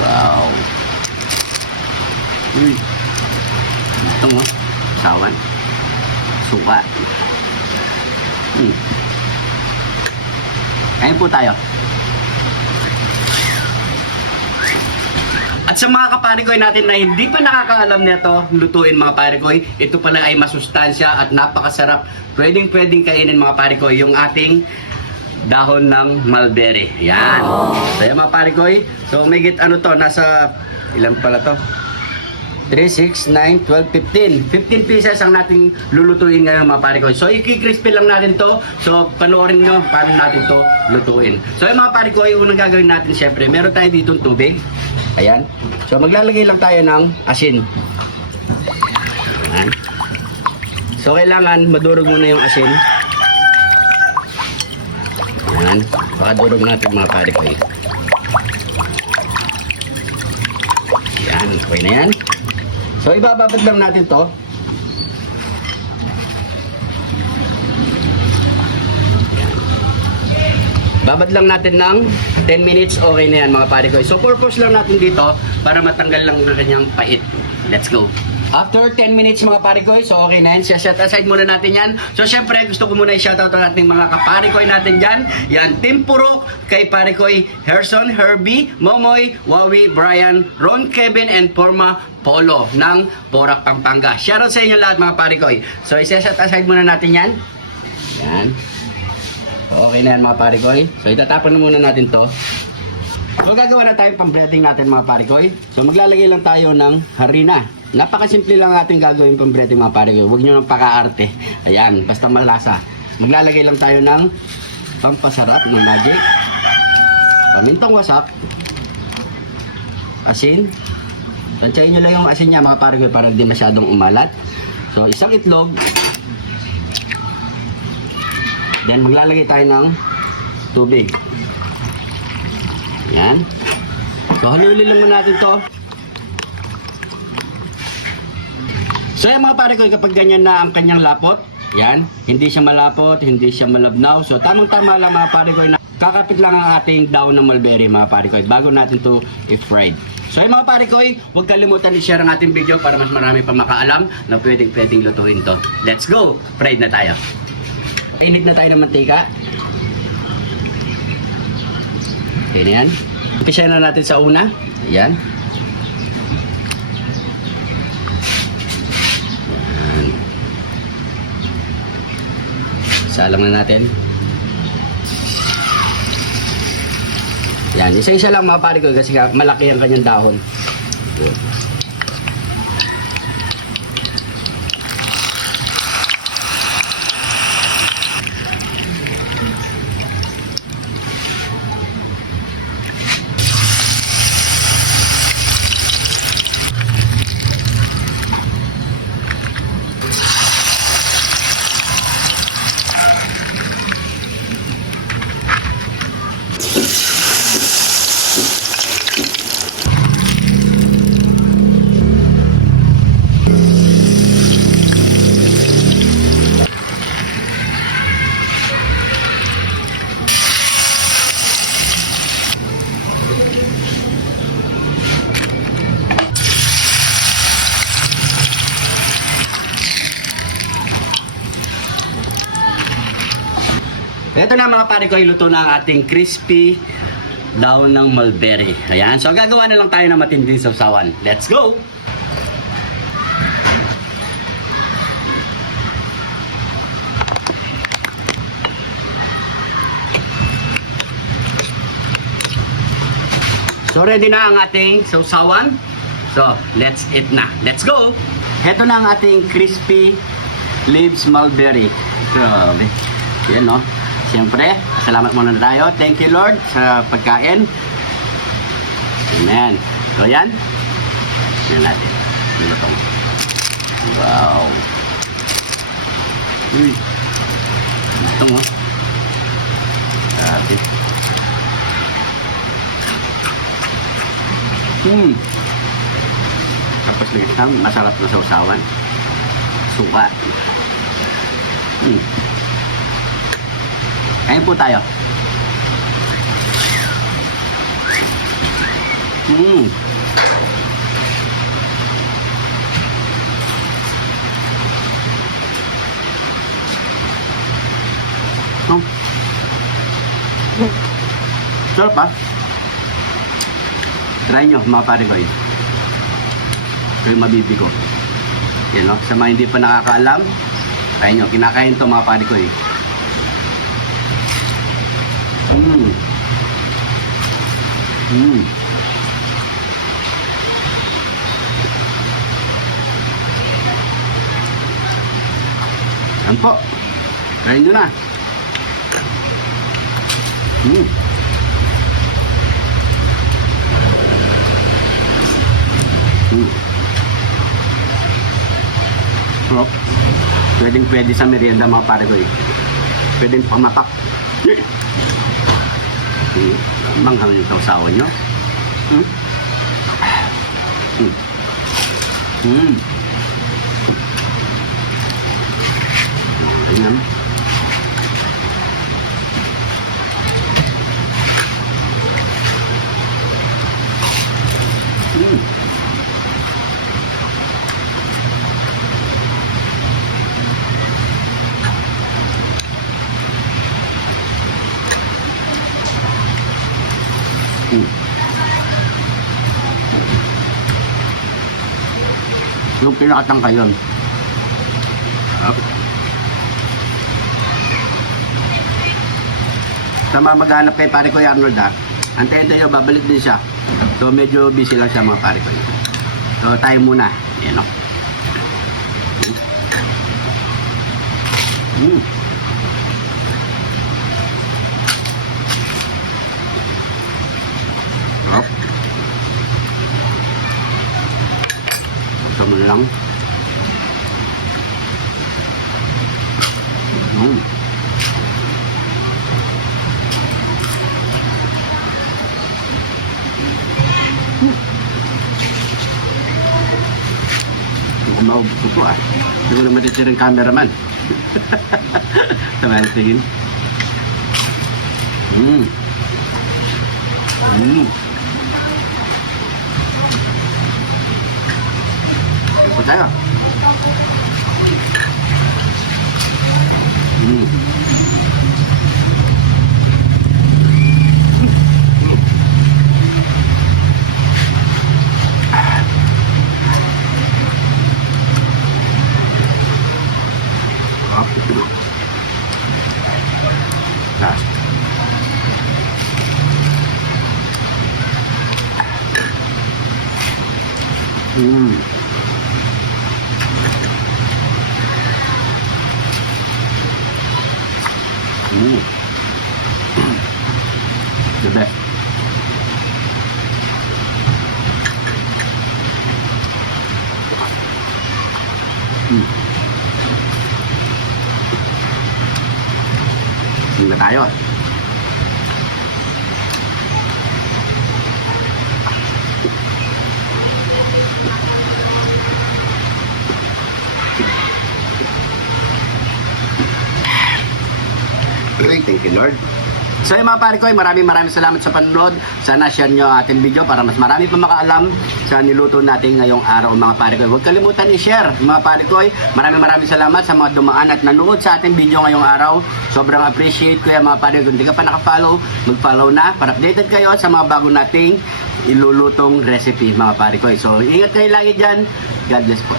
Wow. Ito mo. Sawan. Suka. Kain po tayo. At sa mga kaparikoy natin na hindi pa nakakaalam nito, lutuin mga parikoy, ito pala ay masustansya at napakasarap. Pwedeng kainin mga parikoy yung ating dahon ng mulberry. Yan. So yan mga parikoy. So may ano to, nasa ilan pala to? 3, 6, 9, 12, 15. 15 pieces ang nating lulutuin ngayon mga parikoy. So i-crispy lang natin to. So panoorin nyo paano natin to lutuin. So yung mga parikoy, unang gagawin natin syempre, meron tayo dito tubig. Ayan. So maglalagay lang tayo ng asin. Ayan. So kailangan madurog muna yung asin. Ayan. Pakadurog natin mga parikoy. Ayan. Okay na yan. So ibababad lang natin to. Babad lang natin ng 10 minutes, okay na yan mga parikoy. So purpose lang natin dito para matanggal lang ang kanyang pait. Let's go. After 10 minutes mga parikoy, so okay na yan. Set aside muna natin yan. So syempre gusto ko muna i-shoutout ang ating mga kaparikoy natin dyan. Yan, Team Purok, kay parikoy Herson, Herbie, Momoy, Wawi, Brian, Ron, Kevin, and Forma Polo ng Porac, Pampanga. Shoutout sa inyo lahat mga parikoy. So i-set aside muna natin yan. Yan. Okay na yan mga parikoy. So itatapon na muna natin to. So gagawa na tayong pang-breading natin mga parikoy. So maglalagay lang tayo ng harina. Napakasimple lang ating gagawin pang-breading mga parikoy. Huwag nyo nang paka-arte. Ayan, basta malasa. Maglalagay lang tayo ng pampasarap ng magic. Pamintang wasak. Asin. Tansyahin nyo lang yung asin niya mga parikoy para di masyadong umalat. So isang itlog. Then maglalagay tayo ng tubig. Yan. So halulin lang muna natin to. So yan mga parikoy, kapag ganyan na ang kanyang lapot, yan, hindi siya malapot, hindi siya malabnaw. So tamang-tama lang mga parikoy na kakapit lang ang ating daon ng mulberry mga parikoy bago natin to i-fried. So yung mga parikoy, huwag kalimutan i-share ang ating video para mas marami pa makaalam na pwedeng lutuin to. Let's go! Fried na tayo. Init na tayo ng mantika. Okay na yan. Umpisa na natin sa una. Ayan. Salang na natin. Yan, isa-isa lang mga parikoy kasi malaki ang kanyang dahon. Ito na mga parikoy, luto na ang ating crispy daon ng mulberry. Ayan, so gagawa na lang tayo ng matinding sausawan. Let's go! So ready na ang ating sausawan. So let's eat na. Let's go! Ito na ang ating crispy leaves mulberry. Grabe. Yan no. Siyempre, salamat muna tayo. Thank you Lord sa pagkain. Amen. So yan. Yan natin. Lutong. Wow. Lutong oh. Grabe. Tapos lagi masarap na sausawan. Suka. Kain po tayo. Mm. Oh. Sarap ha? Try nyo mga pare ko. Ito yung mabibi ko. Yan no? Sa mga hindi pa nakakaalam, try nyo. Kinakain to mga pare ko eh. Mm. Mm. Yan po. Try nyo na. Mm. Mm. So, pwedeng pwede sa merienda mga pare ko eh. Pwedeng pamapak. Manghang yung sausawan nyo. Mm. Mm. Mm. Ayan. Mm. Mm. Yung pinakatangkay yun. Sa mga maghanap kay pare ko Arnold ha, antayin tayo, babalik din siya. So medyo busy lang siya mga pare ko. So tayo muna. Yan o. Mm. Sarap. Basta mo lang. Mm. Maubos ito ah. Hindi ko na matitira yung cameraman. Tama na tingin. Mm. Mm. Ito po tayo. Mm. Last. Mm. Mm. The best. Mm. Tingnan tayo. Thank you, Lord. So yung mga pare ko, maraming salamat sa panonood. Sana share nyo ang ating video para mas marami pa makaalam sa niluto natin ngayong araw mga pare ko. Huwag kalimutan i-share mga pare ko. Maraming salamat sa mga dumaan at nanood sa ating video ngayong araw. Sobrang appreciate ko yan mga pare ko. Kung hindi ka pa nakafollow, mag-follow na para updated kayo sa mga bago nating ilulutong recipe mga pare ko. So ingat kayo lagi dyan. God bless po.